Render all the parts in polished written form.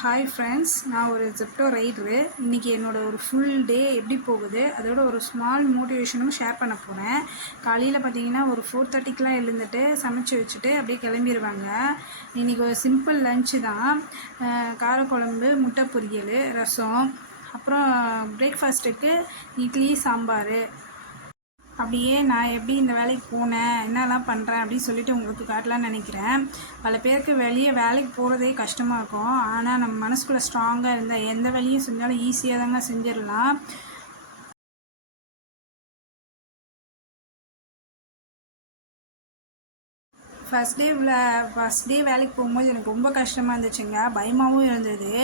Hi friends, நான் ஒரு Zepto rider. இன்றைக்கி என்னோடய ஒரு ஃபுல் டே எப்படி போகுது, அதோட ஒரு ஸ்மால் மோட்டிவேஷனும் ஷேர் பண்ண போகிறேன். காலையில் பார்த்தீங்கன்னா ஒரு 4:30க்கெலாம் எழுந்துட்டு சமைச்சு வச்சுட்டு அப்படியே கிளம்பிடுவாங்க. இன்றைக்கி ஒரு சிம்பிள் லன்ச்சு தான். காரக்குழம்பு, முட்டை பொரியல், ரசம், அப்புறம் பிரேக்ஃபாஸ்ட்டுக்கு இட்லி, சாம்பார். அப்படியே நான் எப்படி இந்த வேலைக்கு போனேன், என்னெல்லாம் பண்ணுறேன் அப்படின்னு சொல்லிட்டு உங்களுக்கு காட்டலான்னு நினைக்கிறேன். பல பேருக்கு வெளியே வேலைக்கு போகிறதே கஷ்டமாக இருக்கும். ஆனால் நம்ம மனசுக்குள்ளே ஸ்ட்ராங்காக இருந்தால் எந்த வேலையும் செஞ்சாலும் ஈஸியாக தாங்க செஞ்சிடலாம். ஃபஸ்ட் டே வேலைக்கு போகும்போது எனக்கு ரொம்ப கஷ்டமாக இருந்துச்சுங்க. பயமாகவும் இருந்தது.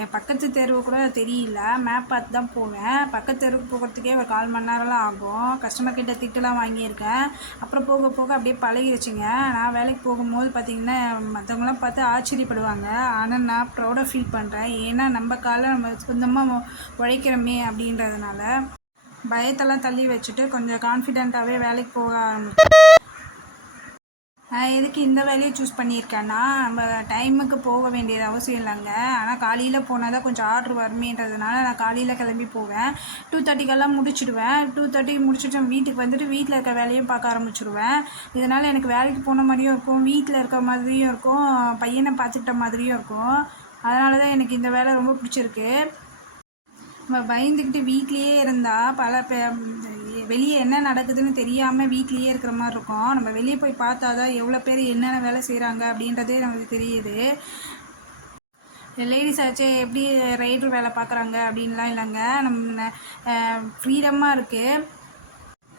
என் பக்கத்து தெருவு கூட தெரியல. மேப் பார்த்து தான் போவேன். பக்கத்து தெருவுக்கு போகிறதுக்கே ஒரு 1/4 மணி நேரம்லாம் ஆகும். கஸ்டமர் கிட்ட திட்டுலாம் வாங்கியிருக்கேன். அப்புறம் போக போக அப்படியே பழகிடுச்சுங்க. நான் வேலைக்கு போகும்போது பார்த்திங்கன்னா மற்றவங்களாம் பார்த்து ஆச்சரியப்படுவாங்க. ஆனால் நான் ப்ரௌடாக ஃபீல் பண்ணுறேன். ஏன்னா நம்ம காலை நம்ம சொந்தமாக உழைக்கிறோமே அப்படின்றதுனால பயத்தெல்லாம் தள்ளி வச்சுட்டு கொஞ்சம் கான்ஃபிடெண்ட்டாகவே வேலைக்கு போக ஆரம்பிச்சேன். நான் எதுக்கு இந்த வேலையை சூஸ் பண்ணியிருக்கேன்னா, நம்ம டைமுக்கு போக வேண்டியது அவசியம் இல்லைங்க. ஆனால் காலையில் போனால் தான் கொஞ்சம் ஆர்டர் வருமேன்றதுனால நான் காலையில் கிளம்பி போவேன். 2:30க்கெல்லாம் முடிச்சுடுவேன். 2:30க்கு முடிச்சுட்டு வீட்டுக்கு வந்துட்டு வீட்டில் இருக்க வேலையும் பார்க்க ஆரம்பிச்சிடுவேன். இதனால் எனக்கு வேலைக்கு போன மாதிரியும் இருக்கும், வீட்டில் இருக்க மாதிரியும் இருக்கும், பையனை பார்த்துக்கிட்ட மாதிரியும் இருக்கும். அதனால தான் எனக்கு இந்த வேலை ரொம்ப பிடிச்சிருக்கு. நம்ம பயந்துக்கிட்டு வீட்லேயே இருந்தால் வெளியே என்ன நடக்குதுன்னு தெரியாமல் வீட்லேயே இருக்கிற மாதிரி இருக்கும். நம்ம வெளியே போய் பார்த்தா தான் எவ்வளோ பேர் என்னென்ன வேலை செய்கிறாங்க அப்படின்றதே நமக்கு தெரியுது. லேடிஸ் ஆச்சு எப்படி ரைடர் வேலை பார்க்குறாங்க அப்படின்லாம் இல்லைங்க. நம்ம ஃப்ரீடமாக இருக்குது,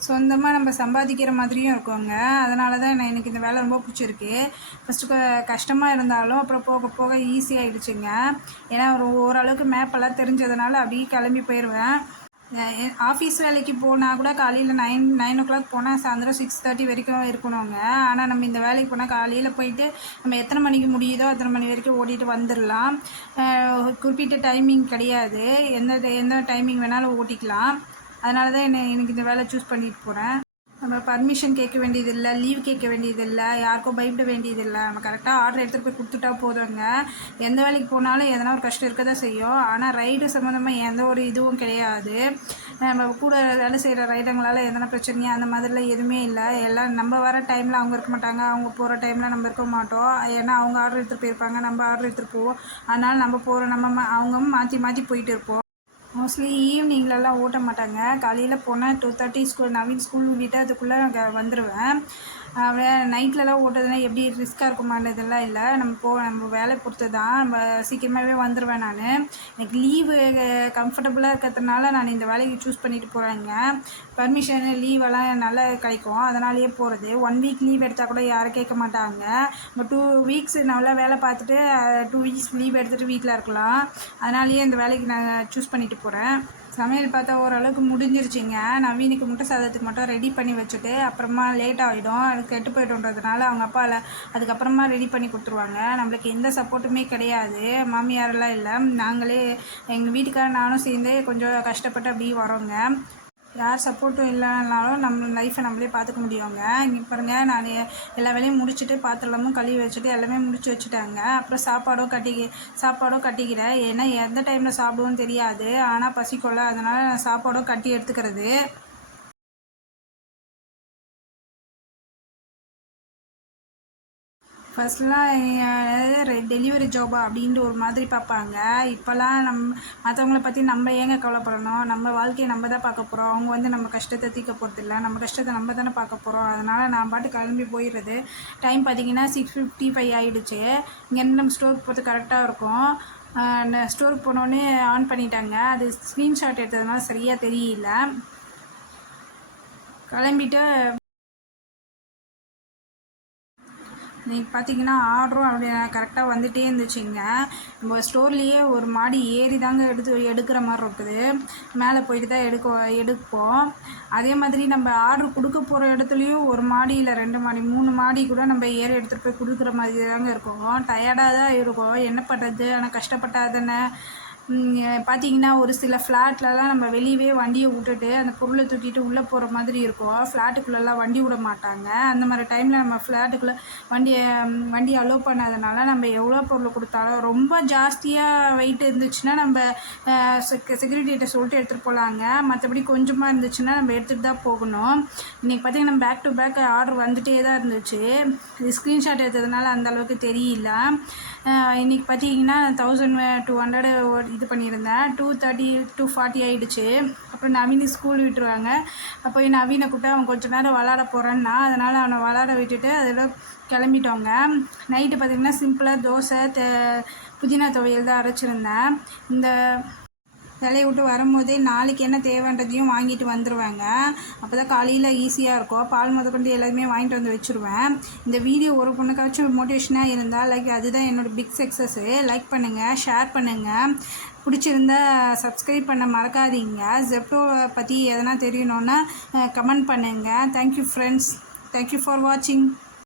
சொந்தமாக நம்ம சம்பாதிக்கிற மாதிரியும் இருக்கோங்க. அதனால தான் எனக்கு இந்த வேலை ரொம்ப பிடிச்சிருக்கு. ஃபஸ்ட்டு கஷ்டமாக இருந்தாலும் அப்புறம் போக போக ஈஸியாகிடுச்சுங்க. ஏன்னா ஓரளவுக்கு மேப்பெல்லாம் தெரிஞ்சதுனால அப்படியே கிளம்பி போயிடுவேன். ஆஃபீஸ் வேலைக்கு போனால் கூட காலையில் 9 o'clock போனால் சாயந்தரம் 6:30 வரைக்கும் இருக்கணுங்க. ஆனால் நம்ம இந்த வேலைக்கு போனால் காலையில் போயிட்டு நம்ம எத்தனை மணிக்கு முடியுதோ அத்தனை மணி வரைக்கும் ஓட்டிகிட்டு வந்துடலாம். குறிப்பிட்ட டைமிங் கிடையாது, எந்த டைமிங் வேணாலும் ஓட்டிக்கலாம். அதனால தான் எனக்கு இந்த வேலை சூஸ் பண்ணிட்டு போகிறேன். நம்ம பர்மிஷன் கேட்க வேண்டியதில்லை, லீவ் கேட்க வேண்டியதில்லை, யாருக்கும் பயப்பட வேண்டியதில்லை. நம்ம கரெக்டாக ஆர்டர் எடுத்துகிட்டு போய் கொடுத்துட்டா போதுங்க. எந்த வேலைக்கு போனாலும் எதனா ஒரு கஷ்டம் இருக்க தான் செய்யும். ஆனால் ரைடு சம்மந்தமாக எந்த ஒரு இதுவும் கிடையாது. நம்ம கூட வேலை செய்கிற ரைடுங்களால் எதனா பிரச்சனையாக அந்த மாதிரிலாம் எதுவுமே இல்லை. எல்லாம் நம்ம வர டைமில் அவங்க இருக்க மாட்டாங்க, அவங்க போகிற டைமில் நம்ம இருக்க மாட்டோம். ஏன்னா அவங்க ஆர்டர் எடுத்துகிட்டு போயிருப்பாங்க, நம்ம ஆர்டர் எடுத்துகிட்டு போவோம். அதனால் நம்ம போகிற அவங்க மாற்றி மாற்றி போயிட்டு இருப்போம். மோஸ்ட்லி ஈவினிங்லலாம் ஓட்ட மாட்டாங்க. காலையில் போனால் 2:30 நவீன் ஸ்கூல் விட்டு அதுக்குள்ளே நான் வந்துடுவேன். அப்படியே நைட்லலாம் ஓட்டுறதுனா எப்படி ரிஸ்க்காக இருக்குமானதெல்லாம் இல்லை. நம்ம வேலை பொறுத்து தான். நம்ம சீக்கிரமாகவே வந்துடுவேன் நான். எனக்கு லீவு கம்ஃபர்டபுளாக இருக்கிறதுனால நான் இந்த வேலைக்கு சூஸ் பண்ணிட்டு போகிறேங்க. பர்மிஷன் லீவெல்லாம் நல்லா கிடைக்கும், அதனாலேயே போகிறது. 1 week லீவ் எடுத்தால் கூட யாரும் கேட்க மாட்டாங்க. நம்ம 2 weeks நல்லா வேலை பார்த்துட்டு 2 weeks லீவ் எடுத்துகிட்டு வீட்டில் இருக்கலாம். அதனாலேயே இந்த வேலைக்கு நான் சூஸ் பண்ணிட்டு போகிறேன். சமையல் பார்த்தா ஓரளவுக்கு முடிஞ்சிருச்சுங்க. நவீனுக்கு முட்டை சாதத்துக்கு மட்டும் ரெடி பண்ணி வச்சுட்டு அப்புறமா லேட் ஆகிடும், அது கெட்டு போய்ட்டுன்றதுனால அவங்க அப்பா அதுக்கப்புறமா ரெடி பண்ணி கொடுத்துருவாங்க. நம்மளுக்கு எந்த சப்போர்ட்டுமே கிடையாது, மாமியாரெல்லாம் இல்லை. நாங்களே எங்கள் வீட்டுக்கார நானும் சேர்ந்து கொஞ்சம் கஷ்டப்பட்டு அப்படியே வரோங்க. யார் சப்போர்ட்டும் இல்லைனாலும் நம்ம லைஃப்பை நம்மளே பார்த்துக்க முடியுங்க. இங்கே பாருங்கள், நான் எல்லா வேலையும் முடிச்சுட்டு பாத்திரமும் கழுவி வச்சுட்டு எல்லாமே முடிச்சு வச்சுட்டாங்க. அப்புறம் சாப்பாடும் கட்டிக்கிறேன். ஏன்னா எந்த டைமில் சாப்பிடுவோன்னு தெரியாது, ஆனால் பசிக்கொள்ள, அதனால் நான் சாப்பாடும் கட்டி எடுத்துக்கிறது. ஃபஸ்ட்லாம் டெலிவரி ஜாபா அப்படின்ட்டு ஒரு மாதிரி பார்ப்பாங்க. இப்போல்லாம் மற்றவங்கள பற்றி நம்ம ஏங்க கவலைப்படணும், நம்ம வாழ்க்கையை நம்ம தான் பார்க்க போகிறோம். அவங்க வந்து நம்ம கஷ்டத்தை தீர்க்க போகிறதில்ல, நம்ம கஷ்டத்தை நம்ம தானே பார்க்க போகிறோம். அதனால் நான் பாட்டு கிளம்பி போயிடுறது. டைம் பார்த்திங்கன்னா 6:55 ஆகிடுச்சு. இங்கேருந்து நம்ம ஸ்டோருக்கு போகிறது கரெக்டாக இருக்கும். ஸ்டோருக்கு போனோடனே ஆன் பண்ணிட்டாங்க. அது ஸ்க்ரீன்ஷாட் எடுத்ததுனால சரியாக தெரியல. கிளம்பிட்டு இன்றைக்கி பார்த்திங்கன்னா ஆர்டரும் அப்படி கரெக்டாக வந்துகிட்டே இருந்துச்சுங்க. நம்ம ஸ்டோர்லேயே ஒரு மாடி ஏறி தாங்க எடுக்கிற மாதிரி இருக்குது. மேலே போயிட்டு தான் எடுப்போம். அதே மாதிரி நம்ம ஆர்டர் கொடுக்க போகிற இடத்துலையும் ஒரு மாடி இல்லை 2 மாடி 3 மாடி கூட நம்ம ஏறி எடுத்துகிட்டு போய் கொடுக்குற மாதிரி தாங்க இருக்கும். டயர்டாக தான் இருக்கும், என்ன பண்ணுறது, ஆனால் கஷ்டப்பட்டால் தானே. பார்த்திங்கன்னா ஒரு சில ஃப்ளாட்லலாம் நம்ம வெளியவே வண்டியை விட்டுட்டு அந்த பொருளை தூக்கிட்டு உள்ளே போகிற மாதிரி இருக்கும். ஃப்ளாட்டுக்குள்ளெல்லாம் வண்டி விட மாட்டாங்க. அந்த மாதிரி டைமில் நம்ம ஃப்ளாட்டுக்குள்ளே வண்டி அலோவ் பண்ணாதனால நம்ம எவ்வளோ பொருள் கொடுத்தாலும் ரொம்ப ஜாஸ்தியாக வெயிட் இருந்துச்சுன்னா நம்ம செக்யூரிட்டிகிட்ட சொல்லிட்டு எடுத்துகிட்டு போகலாங்க. மற்றபடி கொஞ்சமாக இருந்துச்சுன்னா நம்ம எடுத்துகிட்டு தான் போகணும். இன்றைக்கி பார்த்திங்கன்னா பேக் டு பேக் ஆர்டர் வந்துகிட்டே தான் இருந்துச்சு. இது ஸ்க்ரீன்ஷாட் எடுத்ததுனால அந்தளவுக்கு தெரியல. இன்றைக்கி பார்த்திங்கன்னா 1200 இது பண்ணியிருந்தேன். 230 240 ஆகிடுச்சு. அப்புறம் நவீன ஸ்கூல் விட்டுருவாங்க. அப்போ நவீனை கூப்பிட்டு அவன் கொஞ்சம் நேரம் விளாட போகிறான்னா அதனால் அவனை விளாட விட்டுட்டு அதில் கிளம்பிட்டோங்க. நைட்டு பார்த்திங்கன்னா சிம்பிளாக தோசை புதினா துவையல் தான் அரைச்சிருந்தேன். இந்த வேலையை விட்டு வரும்போதே நாளைக்கு என்ன தேவைன்றதையும் வாங்கிட்டு வந்துடுவேங்க. அப்போ தான் காலையில் ஈஸியாக இருக்கும். பால் முதற்கொண்டு எல்லாத்தையுமே வாங்கிட்டு வந்து வச்சுருவேன். இந்த வீடியோ ஒரு பொண்ணுக்காச்சும் மோட்டிவேஷனாக இருந்தால் அதுதான் என்னோடய பிக் சக்ஸஸ்ஸு. லைக் பண்ணுங்கள், ஷேர் பண்ணுங்கள், பிடிச்சிருந்தா சப்ஸ்கிரைப் பண்ண மறக்காதீங்க. ஜெப்டோ பற்றி எதனா தெரியணுன்னா கமெண்ட் பண்ணுங்கள். Thank you friends. தேங்க்யூ ஃபார் வாட்சிங்.